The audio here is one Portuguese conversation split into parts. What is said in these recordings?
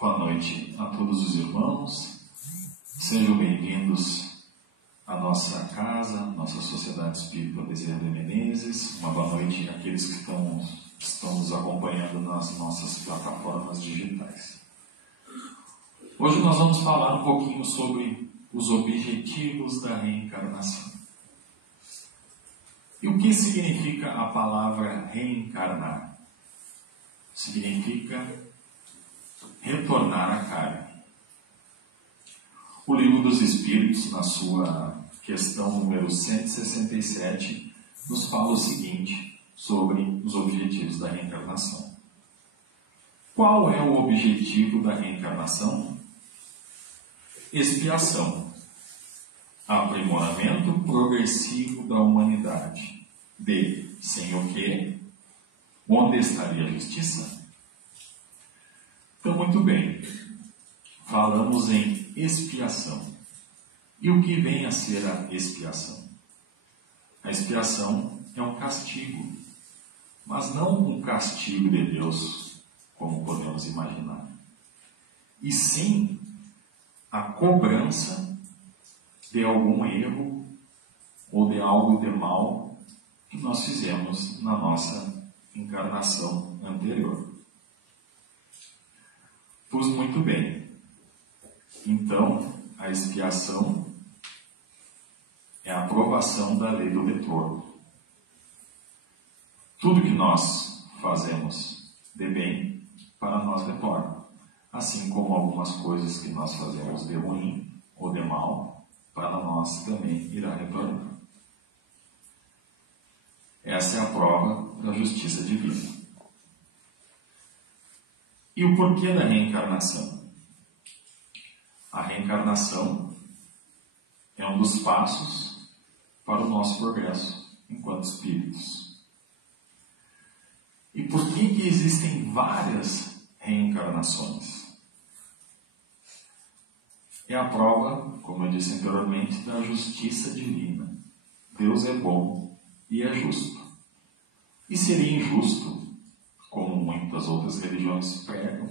Boa noite a todos os irmãos. Sejam bem-vindos à nossa casa, nossa Sociedade Espírita Bezerra de Menezes. Uma boa noite àqueles que estão nos acompanhando nas nossas plataformas digitais. Hoje nós vamos falar um pouquinho sobre os objetivos da reencarnação. E o que significa a palavra reencarnar? Significa retornar à carne. O Livro dos Espíritos, na sua questão número 167, nos fala o seguinte sobre os objetivos da reencarnação. Qual é o objetivo da reencarnação? Expiação. Aprimoramento progressivo da humanidade. Sem o que? Onde estaria a justiça? Então, muito bem. Falamos em expiação. E o que vem a ser a expiação? A expiação é um castigo, mas não um castigo de Deus, como podemos imaginar, e sim a cobrança de algum erro ou de algo de mal que nós fizemos na nossa encarnação anterior. Pois muito bem. Então, a expiação é a aprovação da lei do retorno. Tudo que nós fazemos de bem, para nós retorna. Assim como algumas coisas que nós fazemos de ruim ou de mal, para nós também irá retornar. Essa é a prova da justiça divina. E o porquê da reencarnação? A reencarnação é um dos passos para o nosso progresso enquanto espíritos. E por que existem várias reencarnações? É a prova, como eu disse anteriormente, da justiça divina. Deus é bom e é justo. E seria injusto, como muitas outras religiões pregam,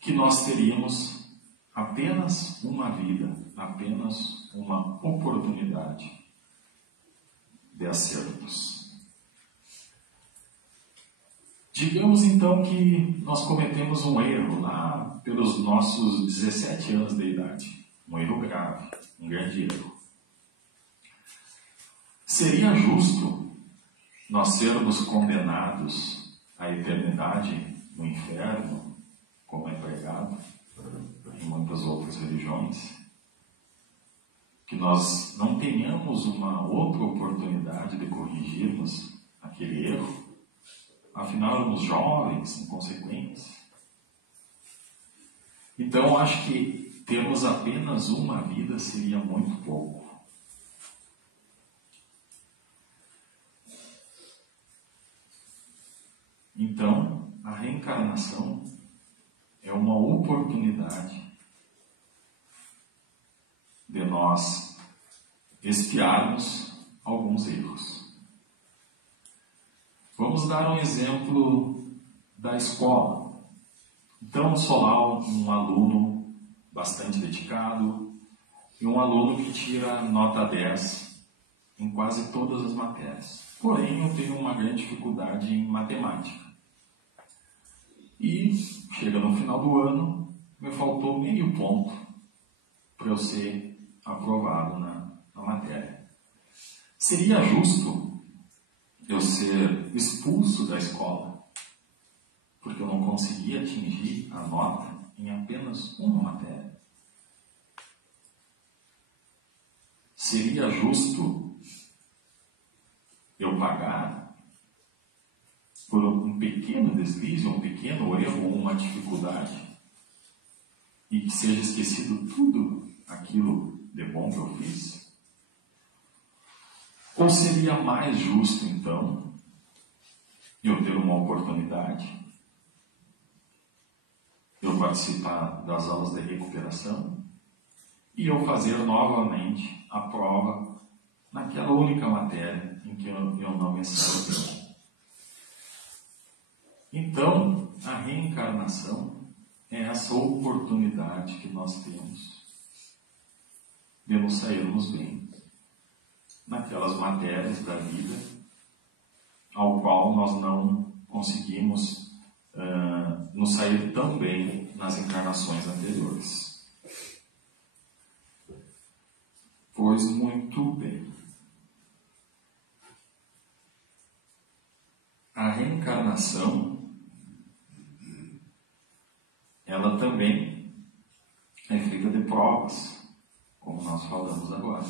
que nós teríamos apenas uma vida, apenas uma oportunidade de acertos. Digamos então que nós cometemos um erro lá pelos nossos 17 anos de idade. Um erro grave, um grande erro. Seria justo nós sermos condenados à eternidade no inferno, como é pregado em muitas outras religiões? Que nós não tenhamos uma outra oportunidade de corrigirmos aquele erro? Afinal, éramos jovens, inconsequentes. Então, acho que termos apenas uma vida seria muito pouco. Então, a reencarnação é uma oportunidade de nós expiarmos alguns erros. Vamos dar um exemplo da escola. Então, sou lá um aluno bastante dedicado e um aluno que tira nota 10 em quase todas as matérias. Porém, eu tenho uma grande dificuldade em matemática. E chega no final do ano, me faltou meio ponto para eu ser aprovado na matéria. Seria justo eu ser expulso da escola porque eu não conseguia atingir a nota em apenas uma matéria? Seria justo eu pagar por um pequeno deslize, um pequeno erro ou uma dificuldade e que seja esquecido tudo aquilo de bom que eu fiz? Ou seria mais justo, então, eu ter uma oportunidade, eu participar das aulas de recuperação e eu fazer novamente a prova naquela única matéria em que eu não me saio? Então, a reencarnação é essa oportunidade que nós temos de nos sairmos bem naquelas matérias da vida ao qual nós não conseguimos nos sair tão bem nas encarnações anteriores. Pois muito bem. A reencarnação, ela também é feita de provas, como nós falamos agora.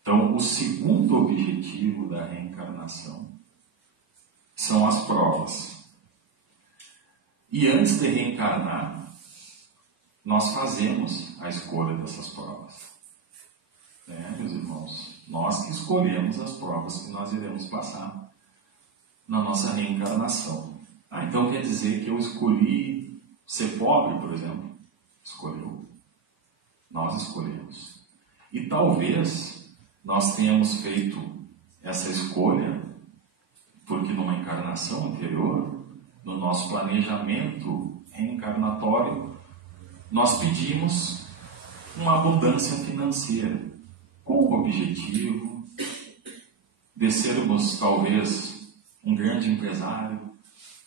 Então, o segundo objetivo da reencarnação são as provas. E antes de reencarnar, nós fazemos a escolha dessas provas. Meus irmãos? Nós que escolhemos as provas que nós iremos passar na nossa reencarnação. Então quer dizer que eu escolhi ser pobre, por exemplo? Escolheu. Nós escolhemos. E talvez nós tenhamos feito essa escolha porque numa encarnação anterior, no nosso planejamento reencarnatório, nós pedimos uma abundância financeira, com o objetivo de sermos talvez um grande empresário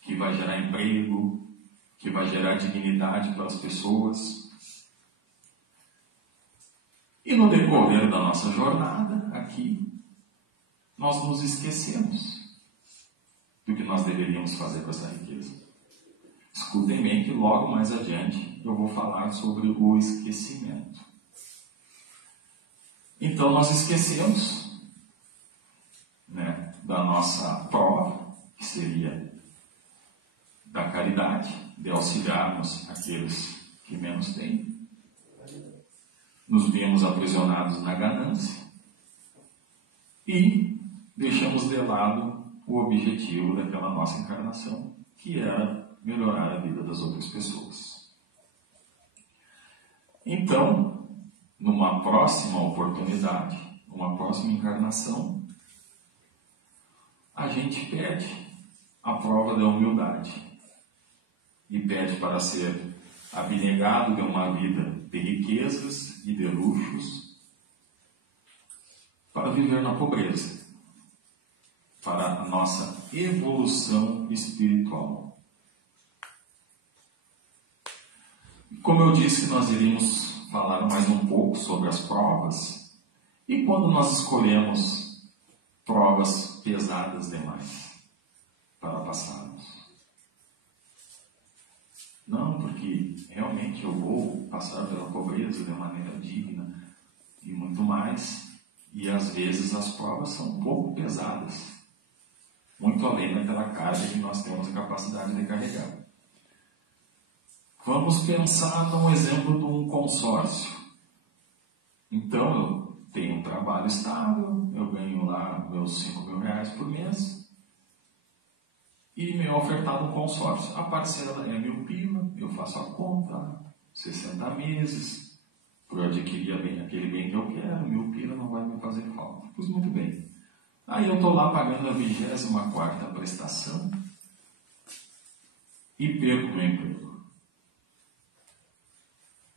que vai gerar emprego, que vai gerar dignidade para as pessoas. E no decorrer da nossa jornada aqui, nós nos esquecemos do que nós deveríamos fazer com essa riqueza. Escutem bem que logo mais adiante eu vou falar sobre o esquecimento. Então nós esquecemos da nossa prova, que seria da caridade, de auxiliarmos aqueles que menos têm. Nos vimos aprisionados na ganância e deixamos de lado o objetivo daquela nossa encarnação, que era melhorar a vida das outras pessoas. Então, numa próxima oportunidade, numa próxima encarnação, a gente pede a prova da humildade e pede para ser abnegado de uma vida de riquezas e de luxos para viver na pobreza, para a nossa evolução espiritual. Como eu disse, nós iríamos falar mais um pouco sobre as provas, e quando nós escolhemos provas pesadas demais para passarmos. Não, porque realmente eu vou passar pela pobreza de maneira digna e muito mais, e às vezes as provas são um pouco pesadas, muito além daquela carga que nós temos a capacidade de carregar. Vamos pensar num exemplo de um consórcio. Então, eu tenho um trabalho estável, eu ganho lá meus 5.000 reais por mês e me é ofertado um consórcio. A parcela é 1.000 pila, eu faço a conta, 60 meses, para eu adquirir aquele bem que eu quero, 1.000 pila não vai me fazer falta. Pois muito bem. Aí eu estou lá pagando a 24ª prestação e perco meu emprego.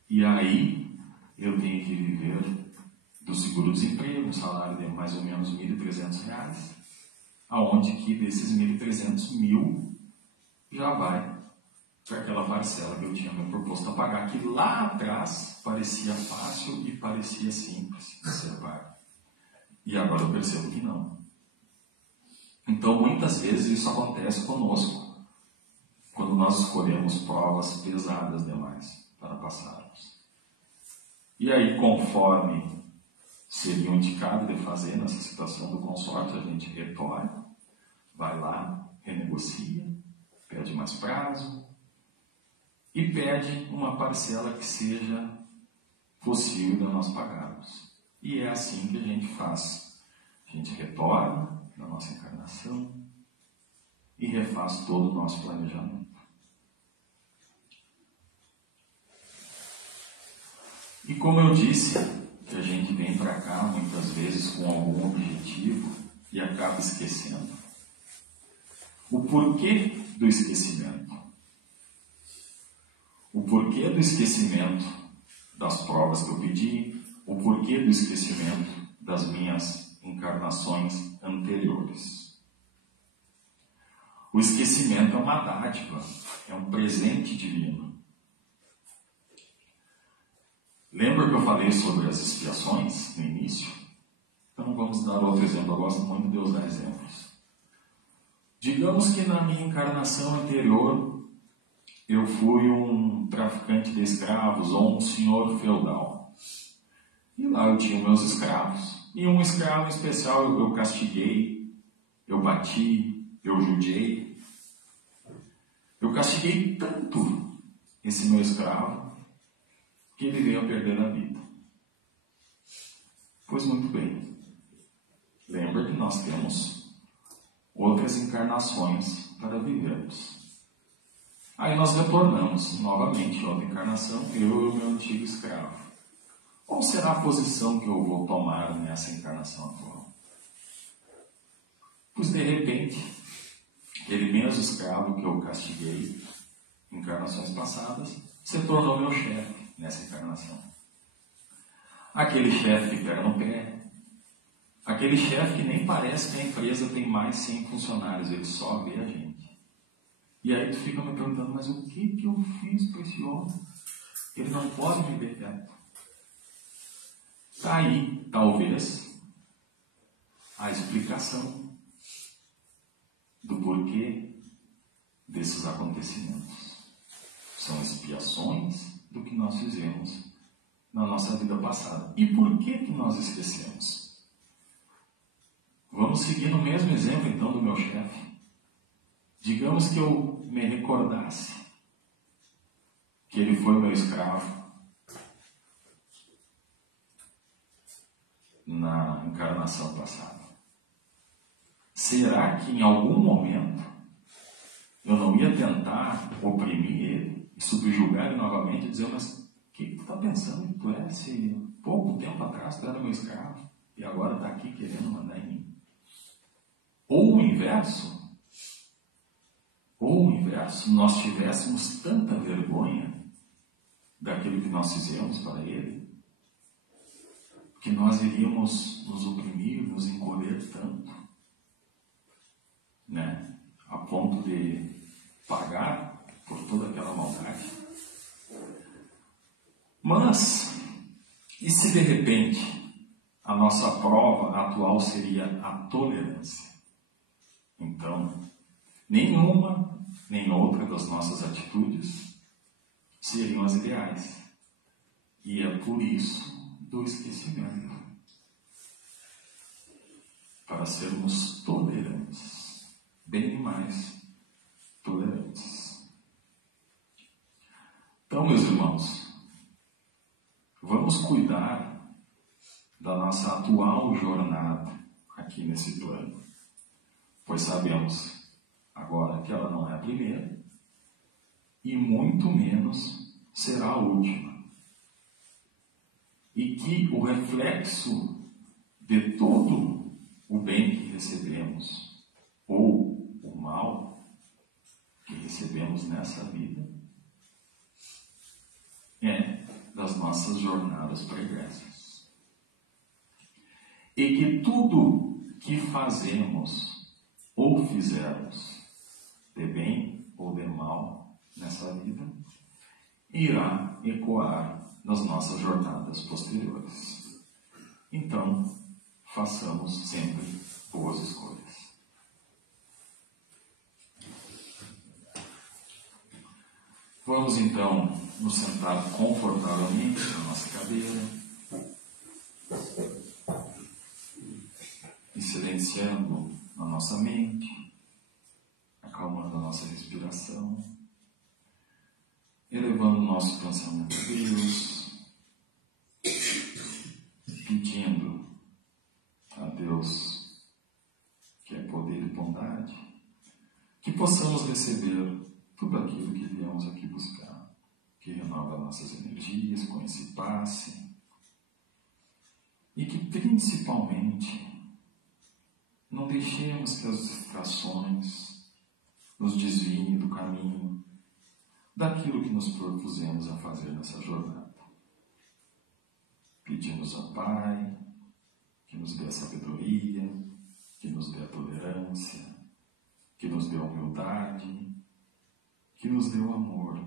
E aí eu tenho que viver do seguro-desemprego, um salário de mais ou menos R$ 1.300, aonde que desses 1.300, 1.000 já vai para aquela parcela que eu tinha me proposto a pagar, que lá atrás parecia fácil e parecia simples de ser pago. E agora eu percebo que não. Então, muitas vezes isso acontece conosco, quando nós escolhemos provas pesadas demais para passarmos. E aí, conforme seria indicado de fazer nessa situação do consórcio, a gente retorna, vai lá, renegocia, pede mais prazo e pede uma parcela que seja possível de nós pagarmos. E é assim que a gente faz. A gente retorna na nossa encarnação e refaz todo o nosso planejamento. E como eu disse, que a gente vem para cá muitas vezes com algum objetivo e acaba esquecendo. O porquê do esquecimento? o porquê do esquecimento das provas que eu pedi, o porquê do esquecimento das minhas encarnações anteriores. O esquecimento é uma dádiva, é um presente divino. Lembra que eu falei sobre as expiações no início? Então vamos dar outro exemplo. Eu gosto muito de Deus dar exemplos. Digamos que na minha encarnação anterior eu fui um traficante de escravos ou um senhor feudal. E lá eu tinha meus escravos. E um escravo especial eu castiguei, eu bati, eu judiei. Eu castiguei tanto esse meu escravo que ele veio a perder a vida. Pois muito bem. Lembra que nós temos outras encarnações para vivermos. Aí nós retornamos novamente em outra encarnação, eu e o meu antigo escravo. Qual será a posição que eu vou tomar nessa encarnação atual? Pois de repente, aquele mesmo escravo que eu castiguei em encarnações passadas se tornou meu chefe nessa encarnação. Aquele chefe que pega no pé, aquele chefe que nem parece que a empresa tem mais 100 funcionários, ele só vê a gente. E aí tu fica me perguntando, mas o que eu fiz para esse homem? Ele não pode me ver quieto. Está aí, talvez, a explicação do porquê desses acontecimentos. São expiações do que nós fizemos na nossa vida passada. E por que nós esquecemos? Vamos seguir no mesmo exemplo, então, do meu chefe. Digamos que eu me recordasse que ele foi meu escravo na encarnação passada. Será que em algum momento eu não ia tentar oprimir ele e subjugar ele novamente e dizer, mas o que tu está pensando? Tu é, se pouco tempo atrás tu era meu escravo e agora está aqui querendo mandar em mim. Ou o inverso, nós tivéssemos tanta vergonha daquilo que nós fizemos para ele, que nós iríamos nos oprimir, nos encolher tanto, né? A ponto de pagar por toda aquela maldade. Mas, e se de repente a nossa prova atual seria a tolerância? Então, nenhuma nem outra das nossas atitudes seriam as ideais. E é por isso do esquecimento. Para sermos tolerantes, bem mais tolerantes. Então, meus irmãos, vamos cuidar da nossa atual jornada aqui nesse plano, pois sabemos agora que ela não é a primeira e muito menos será a última. E que o reflexo de todo o bem que recebemos ou o mal que recebemos nessa vida é das nossas jornadas pregressas. E que tudo que fazemos ou fizermos de bem ou de mal nessa vida irá ecoar nas nossas jornadas posteriores. Então, façamos sempre boas escolhas. Vamos então nos sentar confortavelmente na nossa cadeira e silenciando a nossa mente, acalmando a nossa respiração, elevando o nosso pensamento a Deus, pedindo a Deus, que é poder e bondade, que possamos receber tudo aquilo que viemos aqui buscar, que renova nossas energias com esse passe, e que principalmente não deixemos que as distrações nos desviem do caminho daquilo que nos propusemos a fazer nessa jornada. Pedimos ao Pai que nos dê a sabedoria, que nos dê a tolerância, que nos dê a humildade, que nos dê o amor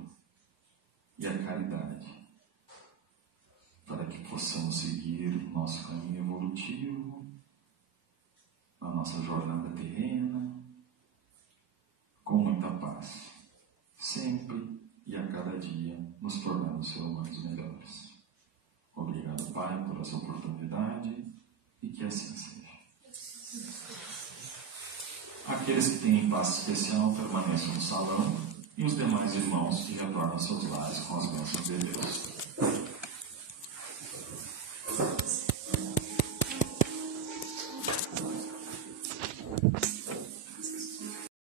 e a caridade, para que possamos seguir o nosso caminho evolutivo, a nossa jornada terrena, com muita paz, sempre e a cada dia nos tornando seres humanos melhores. Obrigado, Pai, por essa oportunidade e que assim seja. Aqueles que têm passe especial permaneçam no salão e os demais irmãos que retornam aos seus lares com as bênçãos de Deus.